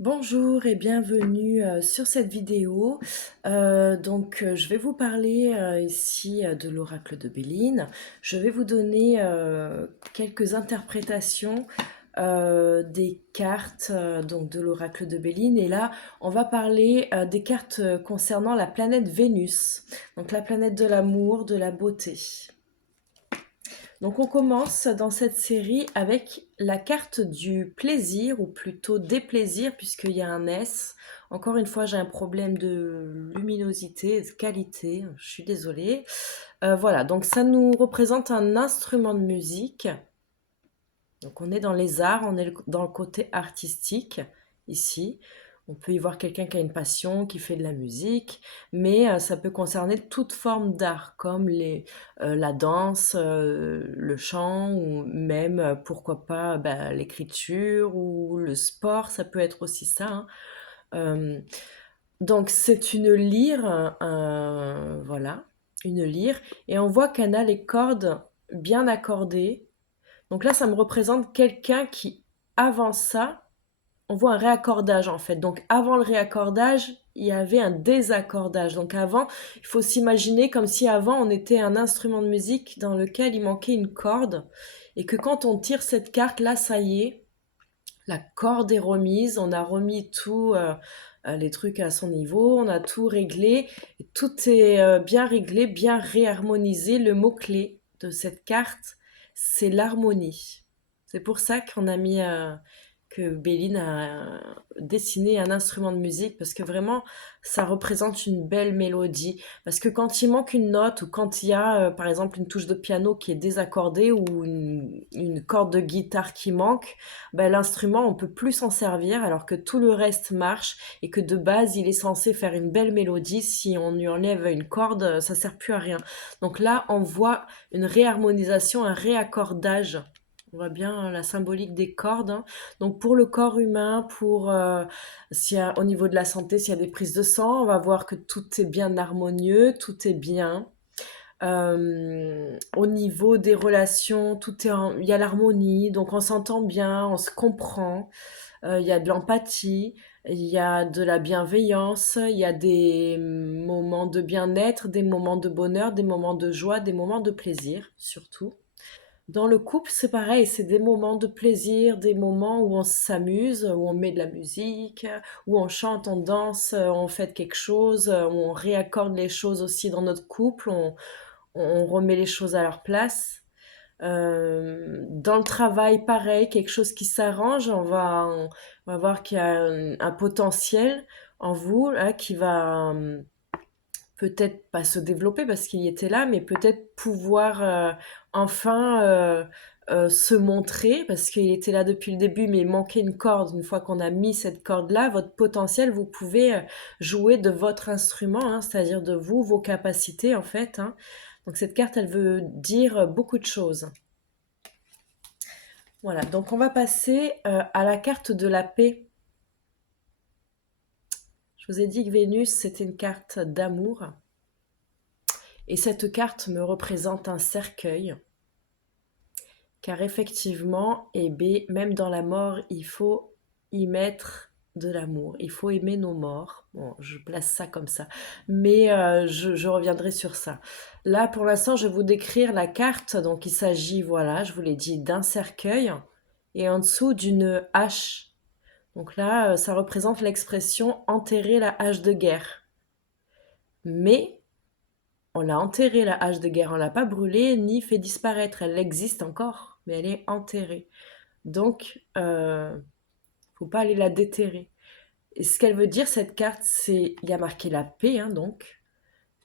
Bonjour et bienvenue sur cette vidéo. Je vais vous parler ici de l'oracle de Béline. Je vais vous donner quelques interprétations des cartes donc de l'oracle de Béline. Et là, on va parler des cartes concernant la planète Vénus, donc la planète de l'amour, de la beauté. Donc on commence dans cette série avec la carte du plaisir, ou plutôt des plaisirs, puisqu'il y a un S. Encore une fois, j'ai un problème de luminosité, de qualité, je suis désolée. Voilà, donc ça nous représente un instrument de musique. Donc on est dans les arts, on est dans le côté artistique ici. On peut y voir quelqu'un qui a une passion, qui fait de la musique, mais ça peut concerner toute forme d'art, comme la danse, le chant, ou même, pourquoi pas, l'écriture ou le sport, ça peut être aussi ça, hein. Euh, donc c'est une lyre, voilà, une lyre, et on voit qu'elle a les cordes bien accordées. Donc là, ça me représente quelqu'un qui, avant ça, on voit un réaccordage en fait. Donc avant le réaccordage, il y avait un désaccordage. Donc avant, il faut s'imaginer comme si avant on était un instrument de musique dans lequel il manquait une corde et que quand on tire cette carte, là, ça y est, la corde est remise, on a remis tout, les trucs à son niveau, on a tout réglé, et tout est bien réglé, bien réharmonisé. Le mot-clé de cette carte, c'est l'harmonie. C'est pour ça qu'on a mis que Béline a dessiné un instrument de musique, parce que vraiment, ça représente une belle mélodie. Parce que quand il manque une note, ou quand il y a, par exemple, une touche de piano qui est désaccordée, ou une corde de guitare qui manque, l'instrument, on peut plus s'en servir, alors que tout le reste marche, et que de base, il est censé faire une belle mélodie. Si on lui enlève une corde, ça sert plus à rien. Donc là, on voit une réharmonisation, un réaccordage. On voit bien la symbolique des cordes, hein. Donc pour le corps humain, s'il y a, au niveau de la santé, s'il y a des prises de sang, on va voir que tout est bien harmonieux, tout est bien. Au niveau des relations, il y a l'harmonie, donc on s'entend bien, on se comprend, il y a de l'empathie, il y a de la bienveillance, il y a des moments de bien-être, des moments de bonheur, des moments de joie, des moments de plaisir surtout. Dans le couple, c'est pareil, c'est des moments de plaisir, des moments où on s'amuse, où on met de la musique, où on chante, on danse, on fait quelque chose, où on réaccorde les choses aussi dans notre couple, on remet les choses à leur place. Dans le travail, pareil, quelque chose qui s'arrange, on va voir qu'il y a un potentiel en vous là, qui va peut-être pas se développer parce qu'il y était là, mais peut-être pouvoir enfin se montrer parce qu'il était là depuis le début, mais il manquait une corde. Une fois qu'on a mis cette corde-là, votre potentiel, vous pouvez jouer de votre instrument, hein, c'est-à-dire de vous, vos capacités en fait, hein. Donc cette carte, elle veut dire beaucoup de choses. Voilà, donc on va passer à la carte de la paix. Je vous ai dit que Vénus, c'était une carte d'amour. Et cette carte me représente un cercueil. Car effectivement, même dans la mort, il faut y mettre de l'amour. Il faut aimer nos morts. Bon, je place ça comme ça. Mais je reviendrai sur ça. Là, pour l'instant, je vais vous décrire la carte. Donc, il s'agit, voilà, je vous l'ai dit, d'un cercueil et en dessous d'une hache. Donc là, ça représente l'expression enterrer la hache de guerre. Mais on l'a enterrée, la hache de guerre. On l'a pas brûlée ni fait disparaître. Elle existe encore, mais elle est enterrée. Donc, faut pas aller la déterrer. Et ce qu'elle veut dire, cette carte, c'est, il y a marqué la paix, hein, donc.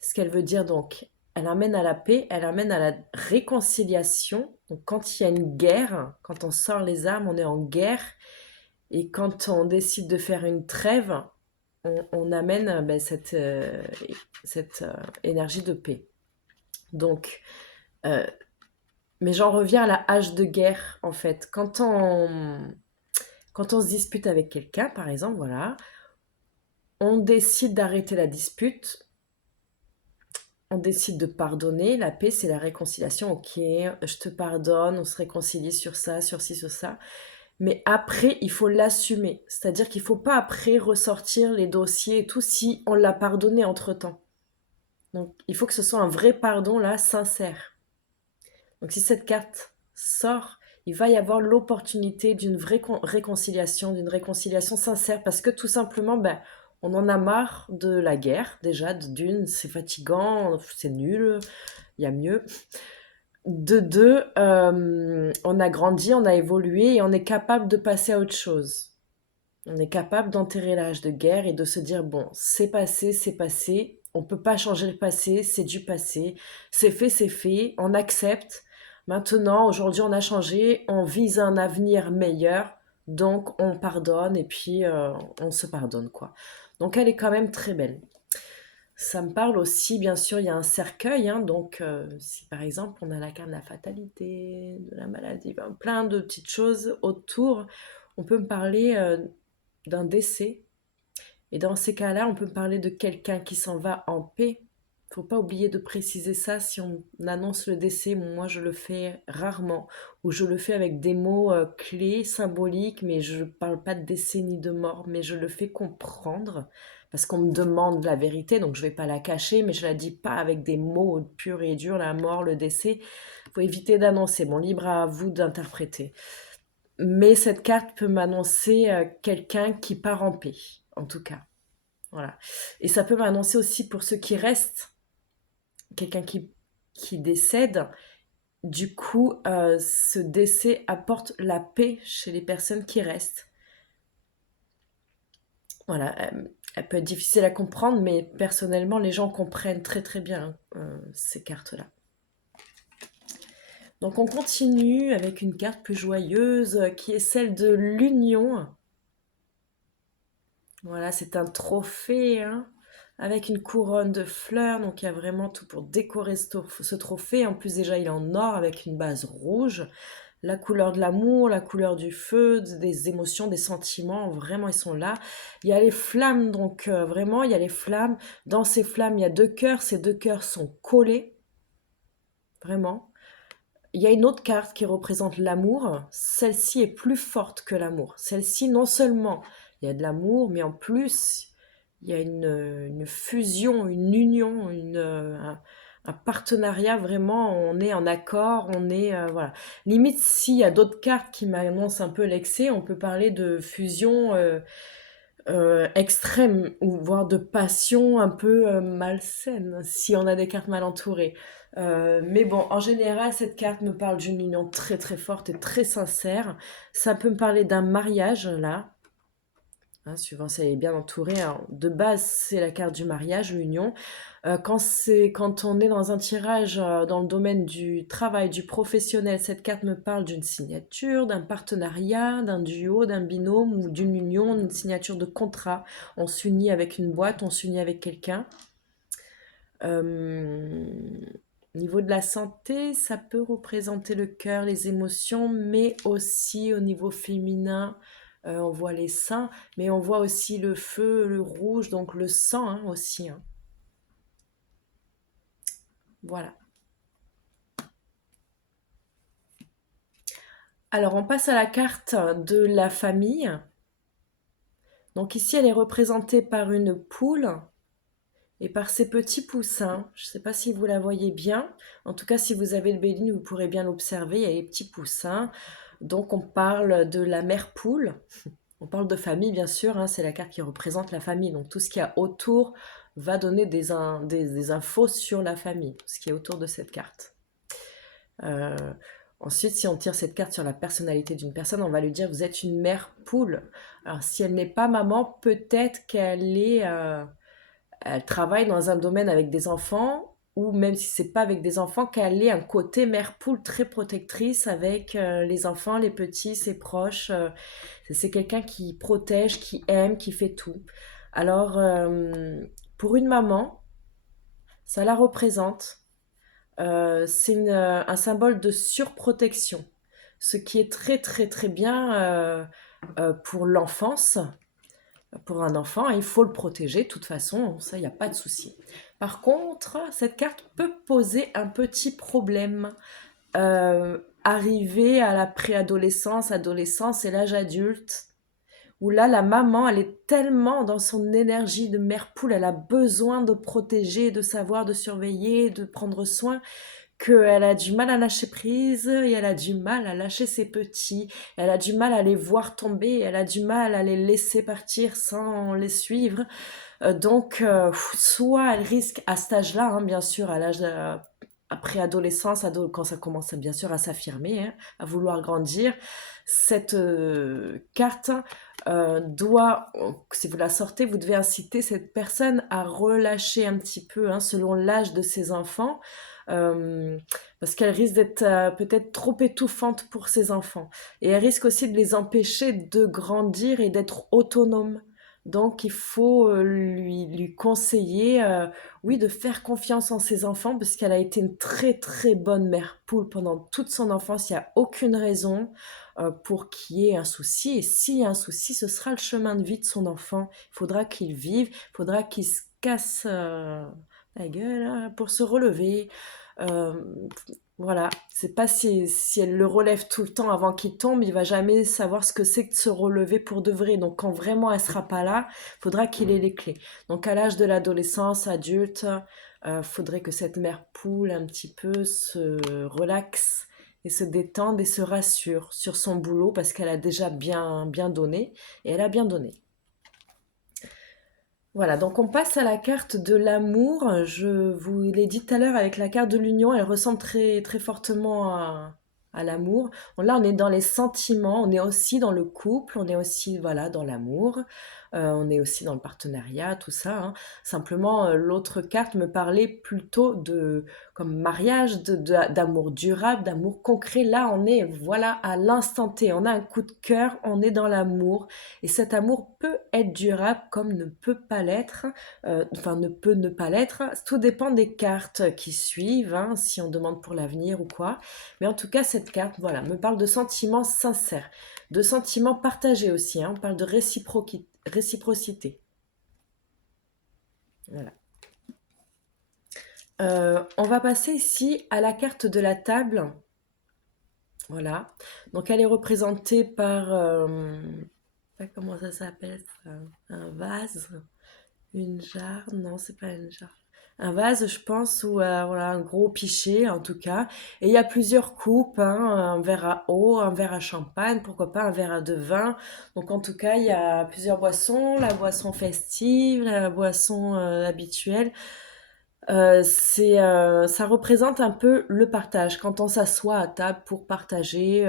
Ce qu'elle veut dire, donc, elle amène à la paix, elle amène à la réconciliation. Donc, quand il y a une guerre, quand on sort les armes, on est en guerre. Et quand on décide de faire une trêve, on amène cette énergie de paix. Donc, euh, mais j'en reviens à la hache de guerre, en fait. Quand on se dispute avec quelqu'un, par exemple, voilà, on décide d'arrêter la dispute, on décide de pardonner. La paix, c'est la réconciliation. Ok, je te pardonne, on se réconcilie sur ça, sur ci, sur ça. Mais après, il faut l'assumer. C'est-à-dire qu'il ne faut pas après ressortir les dossiers et tout si on l'a pardonné entre-temps. Donc, il faut que ce soit un vrai pardon là, sincère. Donc, si cette carte sort, il va y avoir l'opportunité d'une vraie réconciliation, d'une réconciliation sincère, parce que tout simplement, ben, on en a marre de la guerre, déjà, d'une, c'est fatigant, c'est nul, il y a mieux. De deux, on a grandi, on a évolué et on est capable de passer à autre chose. On est capable d'enterrer l'âge de guerre et de se dire, bon, c'est passé, on ne peut pas changer le passé, c'est du passé, c'est fait, on accepte. Maintenant, aujourd'hui, on a changé, on vise un avenir meilleur, donc on pardonne et puis on se pardonne, quoi. Donc elle est quand même très belle. Ça me parle aussi, bien sûr, il y a un cercueil, hein, donc si par exemple on a la carte de la fatalité, de la maladie, ben, plein de petites choses autour, on peut me parler d'un décès. Et dans ces cas-là, on peut parler de quelqu'un qui s'en va en paix. Faut pas oublier de préciser ça si on annonce le décès. Moi, je le fais rarement, ou je le fais avec des mots clés, symboliques, mais je ne parle pas de décès ni de mort, mais je le fais comprendre parce qu'on me demande la vérité, donc je vais pas la cacher, mais je la dis pas avec des mots purs et durs, la mort, le décès. Faut éviter d'annoncer. Bon, libre à vous d'interpréter. Mais cette carte peut m'annoncer quelqu'un qui part en paix, en tout cas. Voilà. Et ça peut m'annoncer aussi pour ceux qui restent, quelqu'un qui décède. Du coup, ce décès apporte la paix chez les personnes qui restent. Voilà, elle peut être difficile à comprendre, mais personnellement, les gens comprennent très très bien ces cartes-là. Donc on continue avec une carte plus joyeuse qui est celle de l'union. Voilà, c'est un trophée, hein, avec une couronne de fleurs. Donc il y a vraiment tout pour décorer ce trophée. En plus, déjà, il est en or avec une base rouge. La couleur de l'amour, la couleur du feu, des émotions, des sentiments, vraiment, ils sont là. Il y a les flammes, donc vraiment, il y a les flammes. Dans ces flammes, il y a deux cœurs. Ces deux cœurs sont collés, vraiment. Il y a une autre carte qui représente l'amour. Celle-ci est plus forte que l'amour. Celle-ci, non seulement il y a de l'amour, mais en plus, il y a une fusion, une union, un partenariat. Vraiment, on est en accord, on est... voilà. Limite, s'il y a d'autres cartes qui m'annoncent un peu l'excès, on peut parler de fusion extrême, ou voire de passion un peu malsaine, si on a des cartes mal entourées. Mais bon, en général, cette carte me parle d'une union très très forte et très sincère. Ça peut me parler d'un mariage, là, hein, suivant si elle est bien entourée. Alors, de base, c'est la carte du mariage, l'union. Quand on est dans un tirage dans le domaine du travail, du professionnel, cette carte me parle d'une signature, d'un partenariat, d'un duo, d'un binôme ou d'une union, d'une signature de contrat. On s'unit avec une boîte, on s'unit avec quelqu'un. Euh, Au niveau de la santé, ça peut représenter le cœur, les émotions, mais aussi au niveau féminin, on voit les seins, mais on voit aussi le feu, le rouge, donc le sang, hein, aussi, hein. Voilà. Alors, on passe à la carte de la famille. Donc ici, elle est représentée par une poule et par ses petits poussins. Je ne sais pas si vous la voyez bien. En tout cas, si vous avez le Béline, vous pourrez bien l'observer. Il y a les petits poussins. Donc, on parle de la mère poule. On parle de famille, bien sûr, hein, c'est la carte qui représente la famille. Donc, tout ce qu'il y a autour va donner des infos sur la famille, ce qui est autour de cette carte. Euh, Ensuite, si on tire cette carte sur la personnalité d'une personne, on va lui dire vous êtes une mère poule. Alors, si elle n'est pas maman, peut-être elle travaille dans un domaine avec des enfants, ou même si c'est pas avec des enfants, qu'elle ait un côté mère poule très protectrice avec les enfants, les petits, ses proches. C'est quelqu'un qui protège, qui aime, qui fait tout. Alors, pour une maman, ça la représente. C'est un symbole de surprotection, ce qui est très très très bien pour l'enfance. Pour un enfant, il faut le protéger, de toute façon, ça, il n'y a pas de souci. Par contre, cette carte peut poser un petit problème. Euh, arriver à la préadolescence, adolescence et l'âge adulte, où là, la maman, elle est tellement dans son énergie de mère poule, elle a besoin de protéger, de savoir, de surveiller, de prendre soin, qu'elle a du mal à lâcher prise et elle a du mal à lâcher ses petits. Elle a du mal à les voir tomber, elle a du mal à les laisser partir sans les suivre. Donc, soit elle risque à cet âge-là, hein, bien sûr, à l'âge après adolescence, quand ça commence bien sûr à s'affirmer, hein, à vouloir grandir, cette carte si vous la sortez, vous devez inciter cette personne à relâcher un petit peu, hein, selon l'âge de ses enfants, euh, parce qu'elle risque d'être peut-être trop étouffante pour ses enfants. Et elle risque aussi de les empêcher de grandir et d'être autonomes. Donc, il faut lui conseiller, oui, de faire confiance en ses enfants, parce qu'elle a été une très très bonne mère poule pendant toute son enfance. Il n'y a aucune raison pour qu'il y ait un souci. Et s'il y a un souci, ce sera le chemin de vie de son enfant. Il faudra qu'il vive, il faudra qu'il se casse la gueule hein, pour se relever. Euh, voilà, c'est pas si elle le relève tout le temps avant qu'il tombe, il va jamais savoir ce que c'est que de se relever pour de vrai. Donc quand vraiment elle sera pas là, faudra qu'il ait les clés. Donc à l'âge de l'adolescence, adulte, faudrait que cette mère poule un petit peu se relaxe et se détende et se rassure sur son boulot parce qu'elle a déjà bien donné et elle a bien donné. Voilà, donc on passe à la carte de l'amour. Je vous l'ai dit tout à l'heure avec la carte de l'union, elle ressemble très, très fortement à l'amour. Bon, là, on est dans les sentiments, on est aussi dans le couple, on est aussi voilà, dans l'amour, on est aussi dans le partenariat, tout ça, hein. Simplement, l'autre carte me parlait plutôt de comme mariage, d'amour durable, d'amour concret. Là, on est voilà à l'instant T, on a un coup de cœur, on est dans l'amour. Et cet amour peut être durable comme ne peut pas l'être, enfin ne peut ne pas l'être. Tout dépend des cartes qui suivent, hein, si on demande pour l'avenir ou quoi. Mais en tout cas, cette carte, voilà, me parle de sentiments sincères, de sentiments partagés aussi, hein. On parle de réciprocité. Voilà. On va passer ici à la carte de la table. Voilà. Donc elle est représentée par, comment ça s'appelle ça? Un vase. Une jarre, non, c'est pas une jarre. Un vase, je pense, ou voilà, un gros pichet en tout cas. Et il y a plusieurs coupes, hein, un verre à eau, un verre à champagne, pourquoi pas un verre à de vin. Donc en tout cas, il y a plusieurs boissons, la boisson festive, la boisson habituelle. Ça représente un peu le partage. Quand on s'assoit à table pour partager,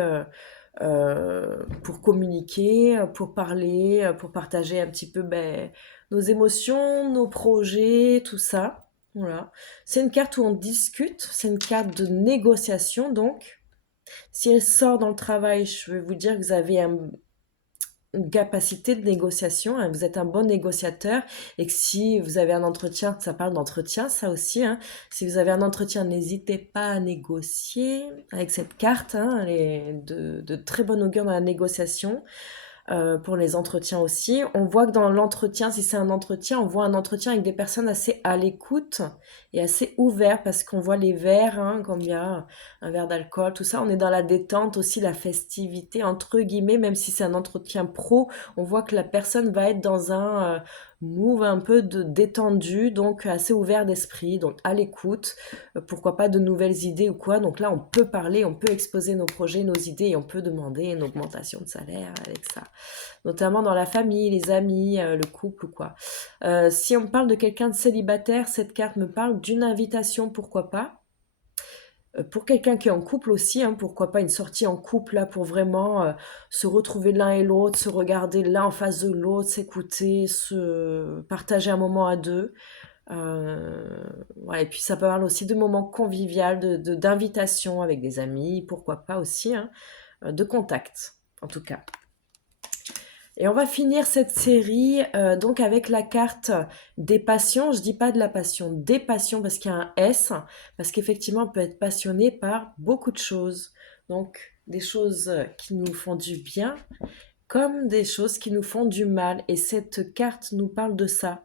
pour communiquer, pour parler, pour partager un petit peu ben, nos émotions, nos projets, tout ça. Voilà. C'est une carte où on discute, c'est une carte de négociation donc. Si elle sort dans le travail, je vais vous dire que vous avez une capacité de négociation, hein, vous êtes un bon négociateur et que si vous avez un entretien, ça parle d'entretien, ça aussi, hein, si vous avez un entretien, n'hésitez pas à négocier avec cette carte, hein, elle est de très bonne augure dans la négociation. Pour les entretiens aussi. On voit que dans l'entretien, si c'est un entretien, on voit un entretien avec des personnes assez à l'écoute et assez ouvertes parce qu'on voit les verres, hein, comme il y a un verre d'alcool, tout ça. On est dans la détente aussi, la festivité, entre guillemets, même si c'est un entretien pro, on voit que la personne va être dans un move un peu de détendu, donc assez ouvert d'esprit, donc à l'écoute, pourquoi pas de nouvelles idées ou quoi. Donc là, on peut parler, on peut exposer nos projets, nos idées et on peut demander une augmentation de salaire avec ça, notamment dans la famille, les amis, le couple ou quoi. Si on parle de quelqu'un de célibataire, cette carte me parle d'une invitation, pourquoi pas. Pour quelqu'un qui est en couple aussi, hein, pourquoi pas une sortie en couple là pour vraiment se retrouver l'un et l'autre, se regarder l'un en face de l'autre, s'écouter, se partager un moment à deux. Ouais, et puis ça parle aussi de moments conviviaux, d'invitation avec des amis, pourquoi pas aussi, hein, de contact en tout cas. Et on va finir cette série donc avec la carte des passions. Je dis pas de la passion, des passions parce qu'il y a un S, parce qu'effectivement on peut être passionné par beaucoup de choses. Donc des choses qui nous font du bien, comme des choses qui nous font du mal. Et cette carte nous parle de ça,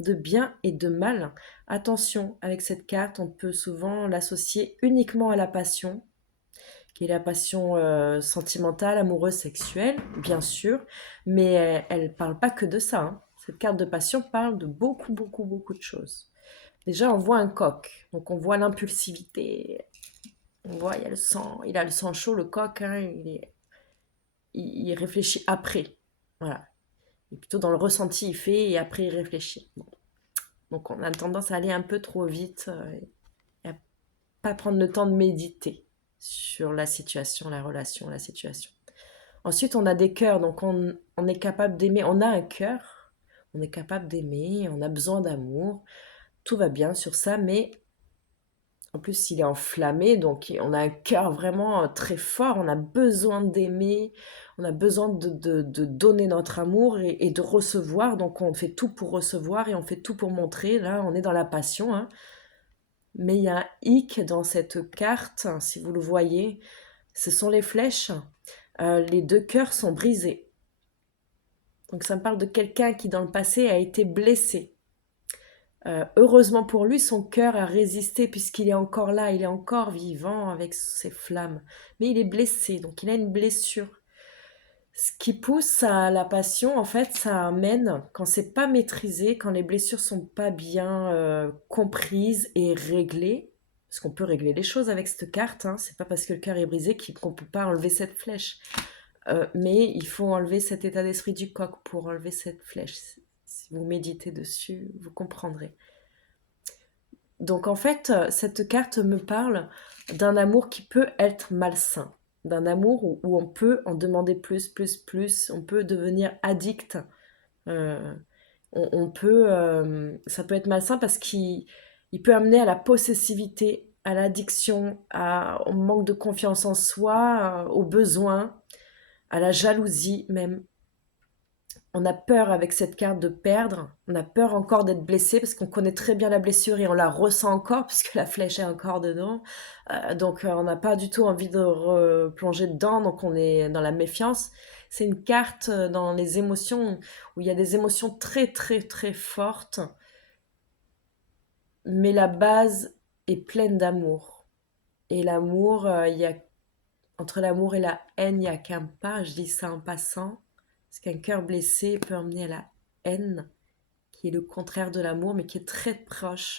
de bien et de mal. Attention, avec cette carte, on peut souvent l'associer uniquement à la passion qui est la passion sentimentale, amoureuse, sexuelle, bien sûr, mais elle ne parle pas que de ça, hein. Cette carte de passion parle de beaucoup, beaucoup, beaucoup de choses. Déjà, on voit un coq, donc on voit l'impulsivité, on voit, il a le sang chaud, le coq, hein, il réfléchit après. Voilà. Et plutôt dans le ressenti, il fait et après il réfléchit. Bon. Donc on a tendance à aller un peu trop vite et à pas prendre le temps de méditer sur la situation, la relation, la situation. Ensuite, on a des cœurs, donc on est capable d'aimer. On a un cœur, on est capable d'aimer, on a besoin d'amour. Tout va bien sur ça, mais en plus, il est enflammé, donc on a un cœur vraiment très fort. On a besoin d'aimer, on a besoin de donner notre amour et de recevoir. Donc on fait tout pour recevoir et on fait tout pour montrer. Là, on est dans la passion, hein. Mais il y a un hic dans cette carte, si vous le voyez, ce sont les flèches. Les deux cœurs sont brisés. Donc ça me parle de quelqu'un qui dans le passé a été blessé. Heureusement pour lui, son cœur a résisté puisqu'il est encore là, il est encore vivant avec ses flammes. Mais il est blessé, donc il a une blessure. Ce qui pousse à la passion, en fait, ça amène, quand c'est pas maîtrisé, quand les blessures sont pas bien comprises et réglées, parce qu'on peut régler les choses avec cette carte, hein, c'est pas parce que le cœur est brisé qu'on peut pas enlever cette flèche. Mais il faut enlever cet état d'esprit du coq pour enlever cette flèche. Si vous méditez dessus, vous comprendrez. Donc en fait, cette carte me parle d'un amour qui peut être malsain, d'un amour où on peut en demander plus, plus, plus, on peut devenir addict. Euh, ça peut être malsain parce qu'il peut amener à la possessivité, à l'addiction, au manque de confiance en soi, au besoin, à la jalousie même. On a peur avec cette carte de perdre, on a peur encore d'être blessé parce qu'on connaît très bien la blessure et on la ressent encore puisque la flèche est encore dedans. Donc on n'a pas du tout envie de replonger dedans, donc on est dans la méfiance. C'est une carte dans les émotions où il y a des émotions très très très fortes, mais la base est pleine d'amour. Et l'amour, entre l'amour et la haine, il n'y a qu'un pas, je dis ça en passant, parce qu'un cœur blessé peut emmener à la haine qui est le contraire de l'amour, mais qui est très proche.